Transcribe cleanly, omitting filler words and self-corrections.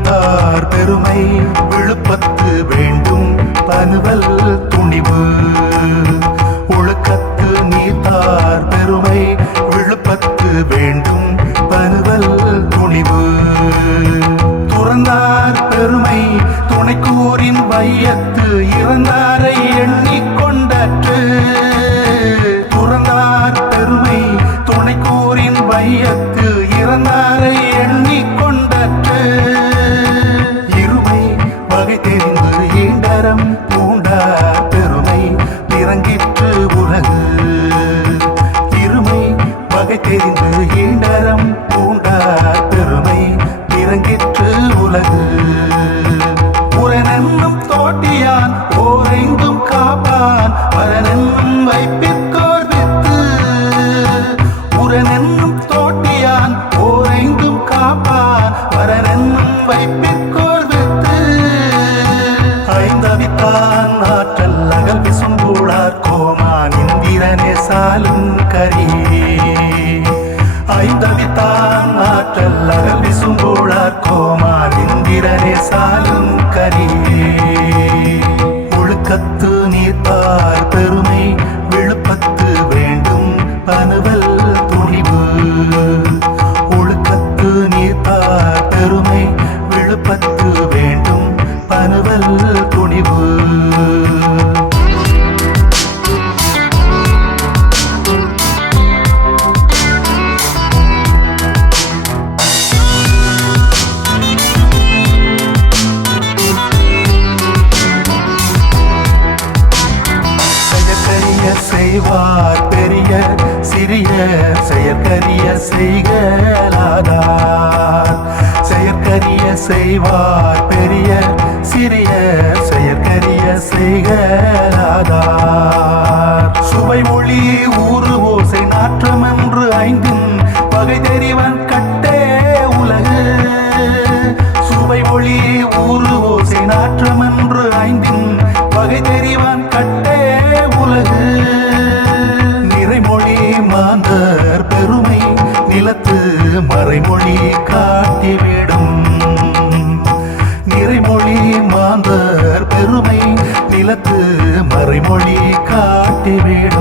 நீத்தார் பெருமை விழுப்பத்து வேண்டும் பனுவல் துணிவு. ஒழுக்கத்து நீத்தார் பெருமை விழுப்பத்து வேண்டும் பனுவல் துணிவு. துறந்தார் பெருமை துணைக்கூறின் வையத்து இறந்தாரை எண்ணிக்கொண்டற்று. துறந்தார் பெருமை துணைக்கூறின் வையத்து இறந்தாரை எண்ணிக்கொண்டற்று. இருமை வகை தெரிந்து ஈண்டரம் பூண்டார் பெருமை இறங்கிற்று உலகு. இருமை வகை தெரிந்து ஈண்டரம் பூண்டார் பெருமை இறங்கிற்று உலகு. உரனென்னும் தோட்டியான் ஓரைந்தும் காப்பான் வரனென்னும் வைப்பிற்கோர் வித்து. உரனென்னும் தோட்டியான் ஓரைந்தும் Kaappaan வரனென்னும் வைப்பிற்கோர் with. ஐந்தவித்தான் ஆற்றல் அகல் விசும்புளார் கோமான் இந்திரனே சாலும் கரி. ஐந்தவித்தான் ஆற்றல் அகல் விசும்புளார் கோமான் இந்திரனே சாலும் கரி. ஒழுக்கத்து நீத்தார் பெருமை விழுப்பத்து வேண்டும் பனுவல் துணிவு. ஒழுக்கத்து நீத்தார் பெருமை விழுப்பத்து வேண்டும் பனுவல் துணிவு. செய்வார் பெரிய சிறிய செயற்கரிய செய்கலாதார். செயற்கரிய செய்வார் பெரிய சிறிய செயற்கரிய செய்கலாதார். சுவை மொழி ஊறு ஓசை நாற்றம் என்று ஐந்தும் வகை தெரிவன் கட்டே உலகு. சுவை மொழி ஊறு ஓசை நாற்றம் என்று ஐந்தும் வகை தெரிவன் கட்டே உலகு. நிறைமொழி மாந்தர் பெருமை நிலத்து மறைமொழி காட்டிவிடும். நிறைமொழி மாந்தர் பெருமை நிலத்து மறைமொழி காட்டிவிடும்.